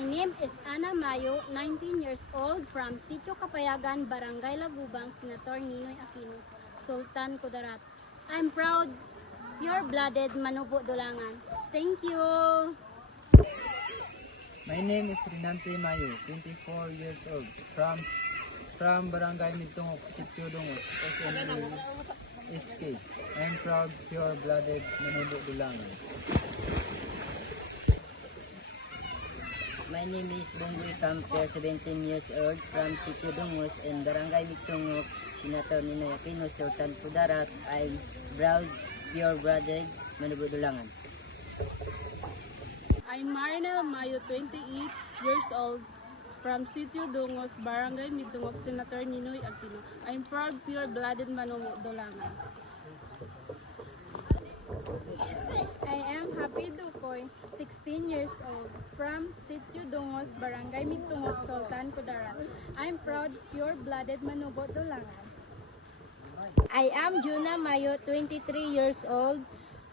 My name is Ana Mayo, 19 years old, from Sitio Kapayagan, Barangay Lagubang, Senator Ninoy Aquino, Sultan Kudarat. I'm proud, pure-blooded Manubo Dulangan. Thank you! My name is Rinante Mayo, 24 years old, from Barangay Mitungok, Sitio Dungos, SNU SK. I'm proud, pure-blooded Manubo Dulangan. My name is Bonggoy Camper, 17 years old, from Sitio Dungos and Barangay Mitungok, Senator Ninoy Aquino, Sultan Kudarat. I'm proud, pure-blooded Manubo Dulangan. I'm Marinel Mayo, 28 years old, from Sitio Dungos, Barangay Mitungok, Senator Ninoy Aquino. I'm proud, pure-blooded Manubo Dulangan. I am Happy Dukoy, 16 years old, from Sitio Dungos, Barangay Mitungok, Sultan Kudarat. I'm proud, pure-blooded Manubo Dulangan. I am Juna Mayo, 23 years old,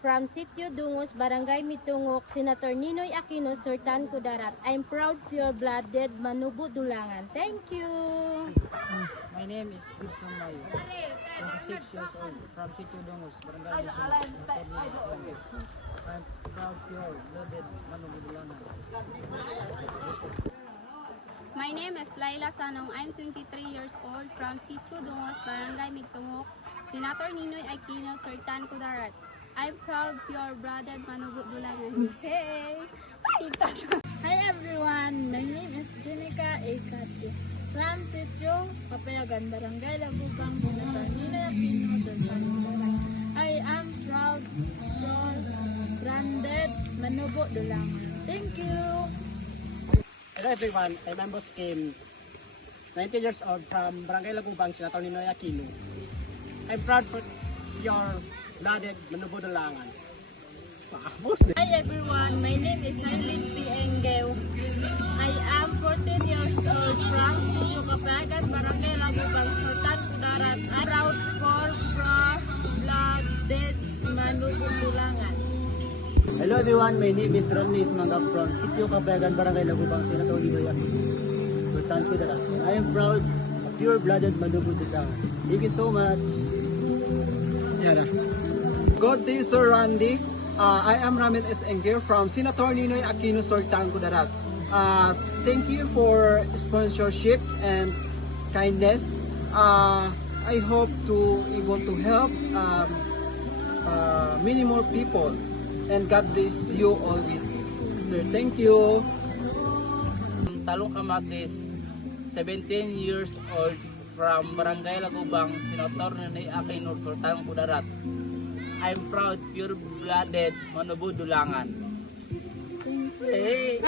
from Sitio Dungos, Barangay Mitungok, Senator Ninoy Aquino, Sultan Kudarat. I'm proud, pure-blooded Manubo Dulangan. Thank you! My name is Gibson Mayo, 26 years old, from Sitio Dungos, Barangay Mitungok, I'm proud, pure-blooded Manubo Dulangan. My name is Laila Sanong. I'm 23 years old, from Sitio Dungos, Barangay Mitungok, Senator Ninoy Aquino, Sultan Kudarat. I'm proud, pure-blooded Manubo Dulangan. Hey! Hi everyone, my name is Jenica Ekati, from Sitio Kapayagan, Barangay Lagubang, Senator Ninoy Aquino, Sultan Kudarat. I am proud, pure-blooded Manubo Dulangan. Thank you! Hello everyone, I'm Ambos Kim, 19 years old, from Barangay Lagubang, Senator Ninoy Aquino. I'm proud for your blooded Manubo Dulangan. Hi everyone, my name is Eileen P. Engel. I am 14 years old, from Sitio Kapayagan, Barangay Lagubang, Sultan Kudarat. I'm proud for pure-blooded Manubo Dulangan. Hello everyone, my name is Ronnie Mangak from Sitio Kapayagan, Barangay Lagubang, Senator Ninoy Aquino, Sultan Kudarat. I am proud of pure-blooded Manubo Dulangan. Thank you so much. Good day, Sir Randy. I am Ramil S. Engir from Senator Ninoy Aquino, Sultan Kudarat. Thank you for sponsorship and kindness. I hope to able to help many more people, and God bless you always. Sir, thank you. Talong Kamatis, 17 years old, from Barangay Lagubang, Senator Ninoy Aquino, Sultan Kudarat. I'm proud, pure-blooded Manubo Dulangan. Hey!